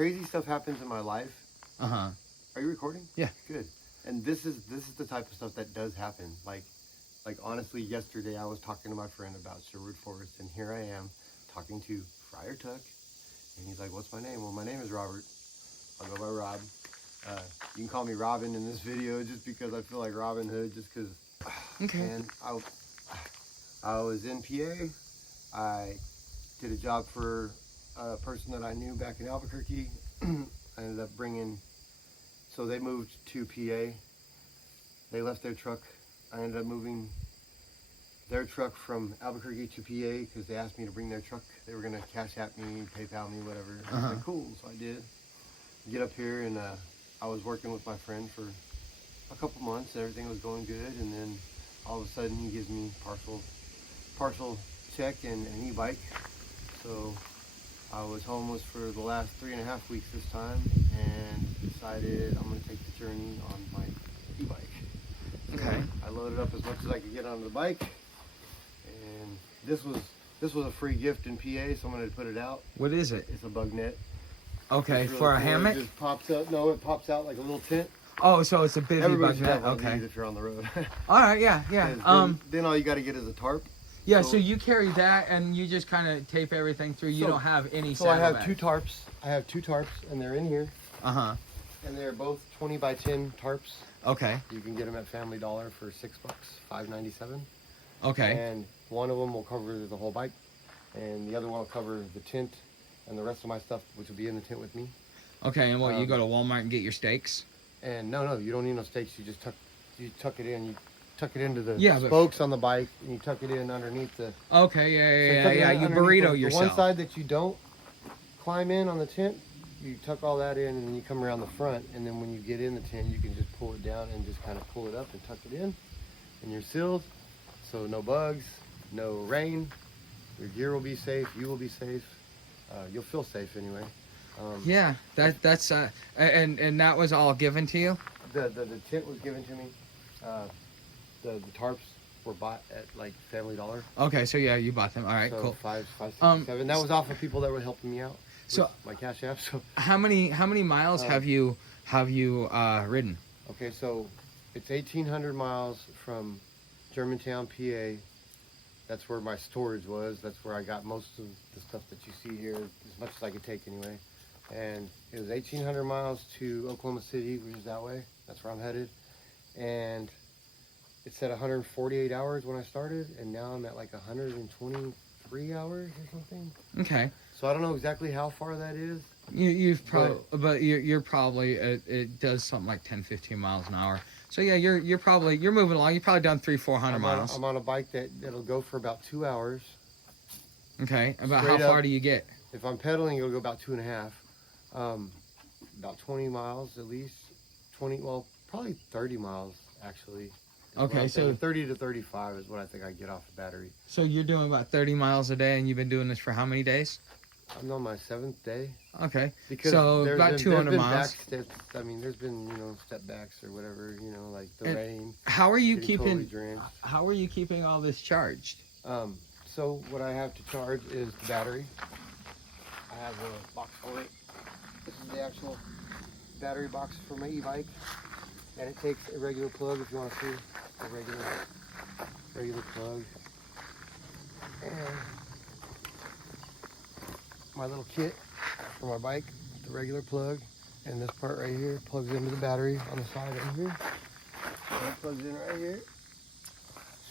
crazy stuff happens in my life. Uh-huh. Are you recording? Yeah. Good. And this is the type of stuff that does happen. Like honestly, yesterday I was talking to my friend about Sherwood Forest, and here I am talking to Friar Tuck, and he's like, "What's my name?" Well, my name is Robert. I'll go by Rob. You can call me Robin in this video just because I feel like Robin Hood, just because. Okay. And I was in PA. I did a job for a person that I knew back in Albuquerque. I ended up bringing, so they moved to PA. They left their truck. I ended up moving their truck from Albuquerque to PA because they asked me to bring their truck. They were going to cash at me, PayPal me, whatever. I was like, cool. So I did. Get up here, and I was working with my friend for a couple months. Everything was going good, and then all of a sudden he gives me partial check and an e-bike. So I was homeless for the last 3.5 weeks this time, and decided I'm going to take the journey on my e-bike. So Okay. I loaded up as much as I could get onto the bike, and this was a free gift in PA, so I'm going to put it out. What is it? It's a bug net. Okay, It's really for a cool. hammock? It just pops up. No, it pops out like a little tent. Oh, so it's a bivy Everybody bug should net. have one of Okay. these if you're on the road. All right. Yeah. Yeah. 'Cause then all you got to get is a tarp. Yeah. So you carry that, and you just kind of tape everything through. You So- don't have any. So I have two tarps. And they're in here, Uh huh. and they're both 20 by 10 tarps. Okay. You can get them at Family Dollar for $6, $5.97. Okay. And one of them will cover the whole bike, and the other one will cover the tent and the rest of my stuff, which will be in the tent with me. Okay. And what? You go to Walmart and get your steaks? And no, you don't need no stakes. You just tuck it in. You tuck it into the Yeah, but- spokes on the bike, and you tuck it in underneath the. Okay. Yeah. tuck it Yeah. in You underneath burrito the yourself. one side that you don't climb in on the tent, you tuck all that in, and then you come around the front, and then when you get in the tent, you can just pull it down and just kind of pull it up and tuck it in, and you're sealed. So no bugs, no rain. Your gear will be safe. You will be safe. You'll feel safe anyway. Yeah. That's and that was all given to you. The tent was given to me. The tarps were bought at like Family Dollar. Okay. So yeah, you bought them. All right. So Cool. five, seven. That was off of people that were helping me out. So- with my Cash App. So How many miles have you ridden? okay, so it's 1,800 miles from Germantown, PA. That's where my storage was. That's where I got most of the stuff that you see here, as much as I could take anyway. And it was 1,800 miles to Oklahoma City, which is that way. That's where I'm headed. And it said 148 hours when I started, and now I'm at like 123 hours or something. Okay. So I don't know exactly how far that is. You've probably, but you're probably it does something like 10-15 miles an hour. So yeah, you're moving along. You've probably done 300-400 miles. I'm on a bike that'll go for about 2 hours. Okay. About Straight how far up. do you get? If I'm pedaling, it'll go about 2.5. About 20 miles at least. Probably 30 miles actually. is what Okay, I'm so- thinking. 30 to 35 is what I think I get off the battery. So you're doing about 30 miles a day, and you've been doing this for how many days? I'm on my 7th day. Okay. Because So there's about been- 200 there's been miles. back steps. I mean, there's been, step backs or whatever, like the And rain. How are you getting totally keeping? drenched. How are you keeping all this charged? So what I have to charge is the battery. I have a box for it. This is the actual battery box for my e-bike. And it takes a regular plug if you want to see a regular plug. And my little kit for my bike, the regular plug. And this part right here plugs into the battery on the side right here. And it plugs in right here.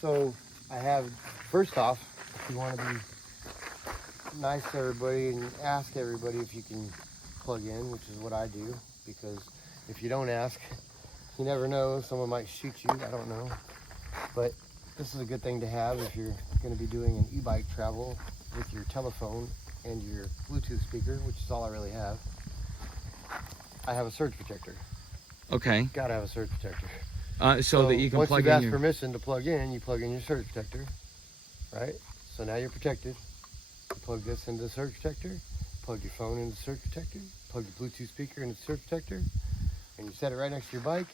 So I have, first off, if you want to be nice to everybody and ask everybody if you can plug in, which is what I do, because if you don't ask, you never know, someone might shoot you, I don't know. But this is a good thing to have if you're going to be doing an e-bike travel with your telephone and your Bluetooth speaker, which is all I really have. I have a surge protector. Okay. Gotta have a surge protector. So that you can once plug you've in asked your. permission to plug in, you plug in your surge protector, right? So now you're protected. You plug this into the surge protector, plug your phone into the surge protector, plug your Bluetooth speaker into the surge protector, and you set it right next to your bike.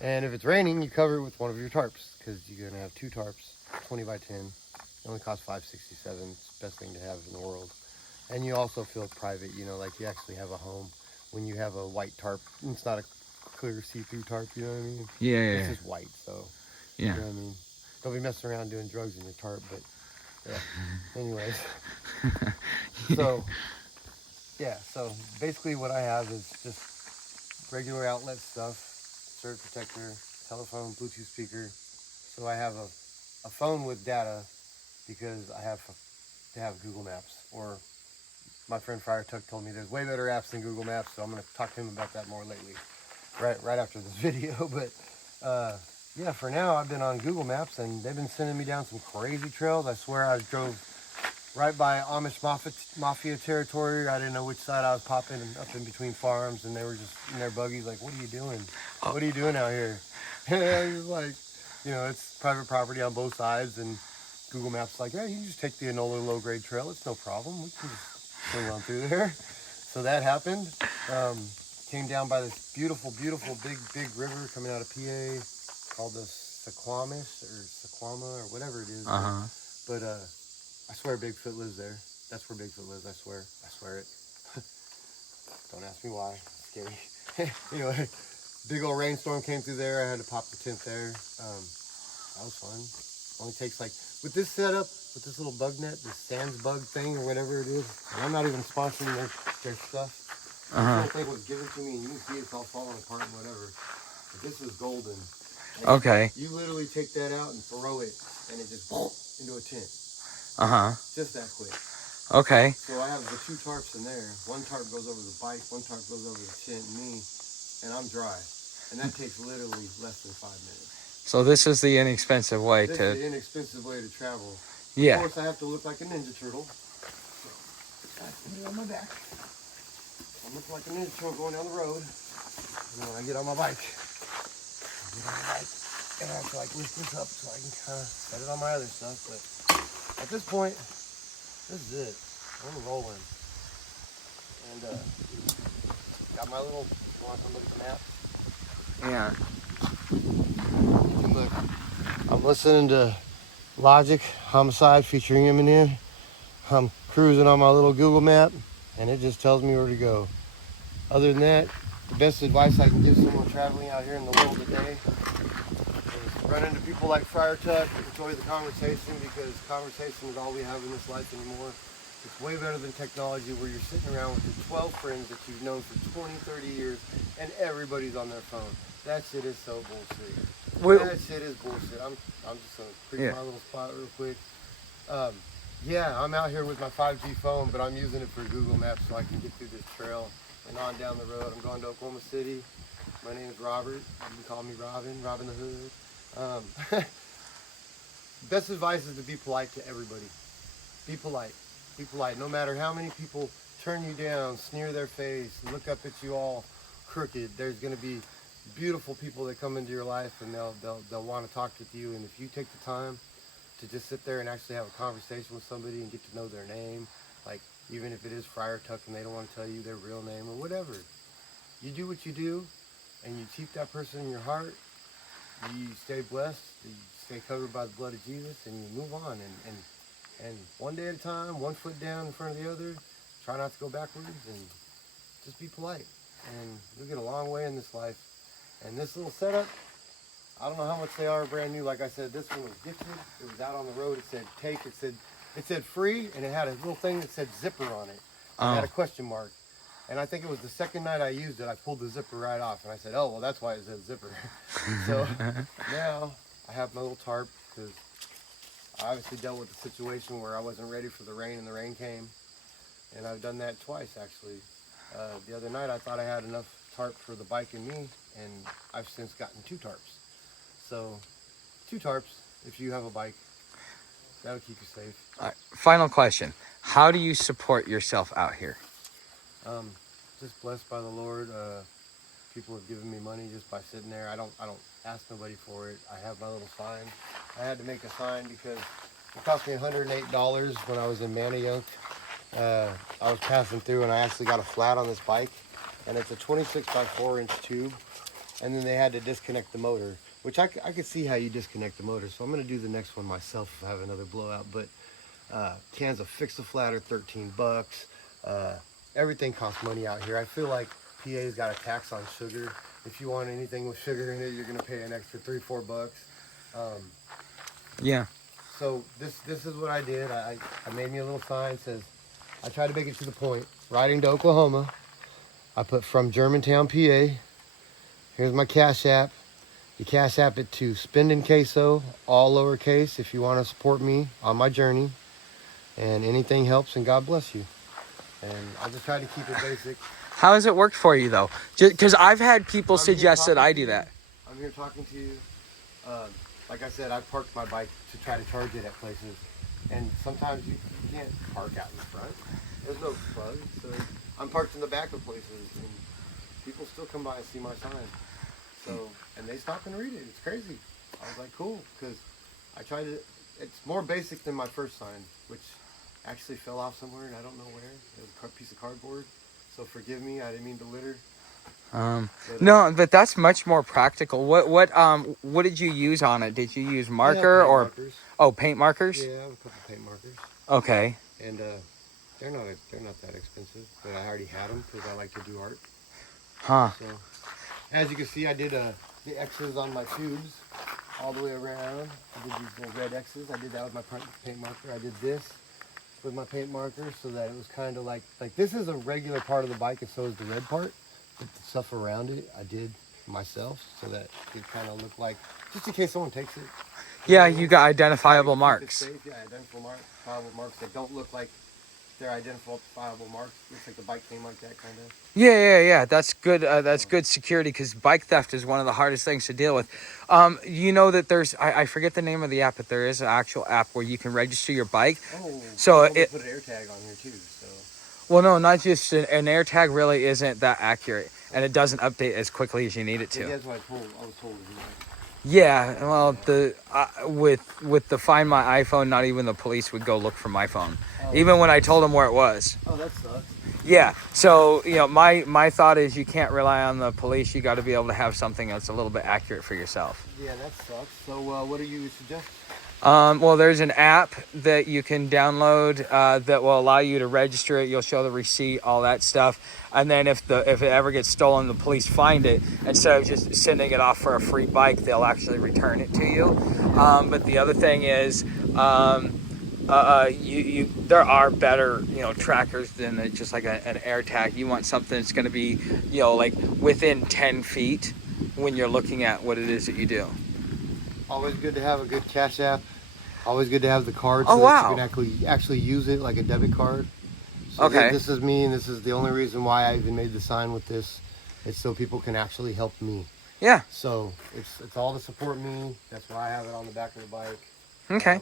And if it's raining, you cover it with one of your tarps, because you're gonna have 2 tarps, 20 by 10. It only costs $5.67. It's the best thing to have in the world. And you also feel private, you know, like you actually have a home when you have a white tarp. It's not a clear see-through tarp, you know what I mean? Yeah, yeah, It's yeah. just white, so Yeah. you know what I mean. Don't be messing around doing drugs in your tarp, but yeah. Anyways, so yeah, so basically what I have is just regular outlet stuff, surge protector, telephone, Bluetooth speaker. So I have a phone with data because I have to have Google Maps, or my friend Friar Tuck told me there's way better apps than Google Maps, so I'm going to talk to him about that more lately, right after this video. But yeah, for now I've been on Google Maps, and they've been sending me down some crazy trails. I swear I drove right by Amish mafia territory. I didn't know which side I was popping up in between farms, and they were just in their buggies like, "What are you doing? What are you doing out here?" And I was like, you know, it's private property on both sides, and Google Maps like, "Yeah, you can just take the Enola low grade trail. It's no problem. We can just swing on through there." So that happened. Came down by this beautiful, beautiful big river coming out of PA called the Sequamish or Sequama or whatever it is. Uh-huh. But I swear Bigfoot lives there. That's where Bigfoot lives. I swear. I swear it. Don't ask me why. It's scary. Anyway, big old rainstorm came through there. I had to pop the tent there. That was fun. Only takes like, with this setup, with this little bug net, this Sans bug thing or whatever it is, and I'm not even sponsoring their stuff. This whole thing was given to me, and you can see it's all falling apart and whatever. But this is golden. And Okay. you literally take that out and throw it, and it just into a tent. Uh-huh. Just that quick. Okay. So I have the 2 tarps in there. One tarp goes over the bike, one tarp goes over the tent and me, and I'm dry. And that takes literally less than 5 minutes. So this is the inexpensive way This to... is the inexpensive way to travel. Yeah. Of course, I have to look like a Ninja Turtle. So I put it on my back. I'm looking like a Ninja Turtle going down the road. And then when I get on my bike, and I have to like lift this up so I can kind of set it on my other stuff. But at this point, this is it. We're rolling. And got my little, you want to look at the map? Yeah. You can look. I'm listening to Logic, Homicide featuring Eminem. I'm cruising on my little Google map, and it just tells me where to go. Other than that, the best advice I can give someone traveling out here in the world today is run into people like Friar Tuck, enjoy the conversation, because conversation is all we have in this life anymore. It's way better than technology where you're sitting around with your 12 friends that you've known for 20, 30 years, and everybody's on their phone. That shit is so bullshit. That shit is bullshit. I'm just gonna creep my little spot real quick. Yeah, I'm out here with my 5G phone, but I'm using it for Google Maps so I can get through this trail and on down the road. I'm going to Oklahoma City. My name is Robert. You can call me Robin the Hood. Best advice is to be polite to everybody. Be polite. Be polite. No matter how many people turn you down, sneer their face, look up at you all crooked, there's going to be beautiful people that come into your life, and they'll want to talk with you. And if you take the time to just sit there and actually have a conversation with somebody and get to know their name, like even if it is Friar Tuck and they don't want to tell you their real name or whatever, you do what you do, and you keep that person in your heart. You stay blessed, you stay covered by the blood of Jesus, and you move on. And one day at a time, one foot down in front of the other. Try not to go backwards, and just be polite. And you'll get a long way in this life. And this little setup, I don't know how much they are brand new. Like I said, this one was gifted. It was out on the road. It said take. It said free, and it had a little thing that said zipper on it. It had a question mark. And I think it was the second night I used it, I pulled the zipper right off. And I said, oh, well, that's why it says zipper. So now I have my little tarp, because I obviously dealt with the situation where I wasn't ready for the rain, and the rain came. And I've done that twice, actually. The other night I thought I had enough tarp for the bike and me, and I've since gotten 2 tarps. So 2 tarps if you have a bike. That'll keep you safe. All right, final question. How do you support yourself out here? Just blessed by the Lord. People have given me money just by sitting there. I don't ask nobody for it. I have my little sign. I had to make a sign because it cost me $108 when I was in Manayunk. I was passing through, and I actually got a flat on this bike, and it's a 26 by 4 inch tube, and then they had to disconnect the motor, which I could see how you disconnect the motor. So I'm going to do the next one myself if I have another blowout. But cans of Fix-A-Flat are $13. Everything costs money out here. I feel like PA's got a tax on sugar. If you want anything with sugar in it, you're gonna pay an extra $3-4. Um, Yeah. so this is what I did. I made me a little sign says I tried to make it to the point. Riding to Oklahoma, I put from Germantown, PA. Here's my Cash App. You Cash App it to Spending Queso, all lowercase, if you want to support me on my journey. And anything helps, and God bless you. And I just try to keep it basic. How has it worked for you though? Because I've had people I'm here suggest that talking I to do you. that. I'm here talking to you. Like I said, I parked my bike to try to charge it at places. And sometimes you can't park out in the front. There's no plug. So I'm parked in the back of places. And people still come by and see my sign. So, and they stop and read it. It's crazy. I was like, cool. Because I tried to, it's more basic than my first sign, which actually fell off somewhere and I don't know where. It was a piece of cardboard. So forgive me, I didn't mean to litter. No, but that's much more practical. What did you use on it? Did you use marker paint or markers. paint markers? Yeah, I have a couple paint markers. Okay. And they're not that expensive, but I already had them because I like to do art. Huh. So as you can see, I did the X's on my tubes all the way around. I did these little red X's. I did that with my paint marker. I did this with my paint marker so that it was kind of like this is a regular part of the bike and so is the red part. But the stuff around it, I did myself so that it kind of looked like, just in case someone takes it. Yeah, you got identifiable Keep it marks. safe. Yeah, identifiable marks that don't look like they're identifiable marks. Looks like the bike came like that, kind of. Yeah. That's good. That's good security because bike theft is one of the hardest things to deal with. You know that there's I forget the name of the app, but there is an actual app where you can register your bike. Oh, So it it put an air tag on here too. So well, no, not just an air tag really isn't that accurate, and it doesn't update as quickly as you need it to. yeah, that's what I was told. Yeah, well, the with the Find My iPhone, not even the police would go look for my phone, even when I told them where it was. Oh, that sucks. Yeah, so my thought is you can't rely on the police. You got to be able to have something that's a little bit accurate for yourself. Yeah, that sucks. So what do you suggest? Well, there's an app that you can download that will allow you to register it. You'll show the receipt, all that stuff, and then if it ever gets stolen, the police find it. Instead of just sending it off for a free bike, they'll actually return it to you. But the other thing is, there are better trackers than just like an air tag. You want something that's going to be like within 10 feet when you're looking at what it is that you do. Always good to have a good Cash App. Always good to have the card Oh, so wow. that you can actually use it like a debit card. So Okay. This is me, and this is the only reason why I even made the sign with this. It's so people can actually help me. Yeah. So it's all to support me. That's why I have it on the back of the bike. Okay.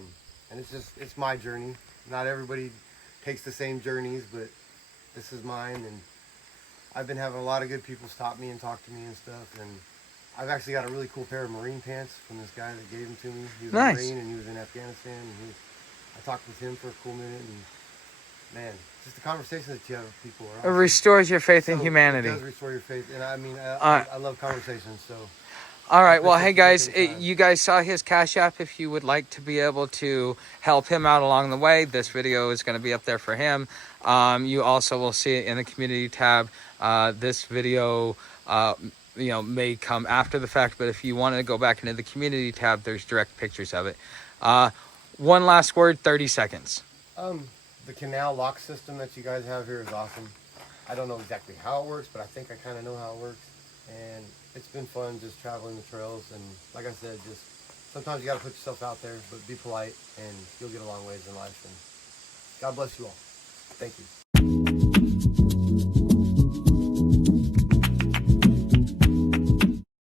And it's my journey. Not everybody takes the same journeys, but this is mine. And I've been having a lot of good people stop me and talk to me and stuff. And I've actually got a really cool pair of Marine pants from this guy that gave them to me. He was Nice. a Marine and he was in Afghanistan. And I talked with him for a cool minute. And man, just the conversations that you have with people are It awesome. restores your faith in So humanity. It does restore your faith. And I mean, I love conversations. So All right. Well, hey appreciate you guys, taking the time. you guys saw his Cash App. If you would like to be able to help him out along the way, this video is going to be up there for him. You also will see it in the community tab. This video, may come after the fact, but if you want to go back into the community tab, there's direct pictures of it. One last word, 30 seconds. The canal lock system that you guys have here is awesome. I don't know exactly how it works, but I think I kind of know how it works. And it's been fun just traveling the trails. And like I said, just sometimes you got to put yourself out there, but be polite and you'll get a long ways in life. And God bless you all. Thank you.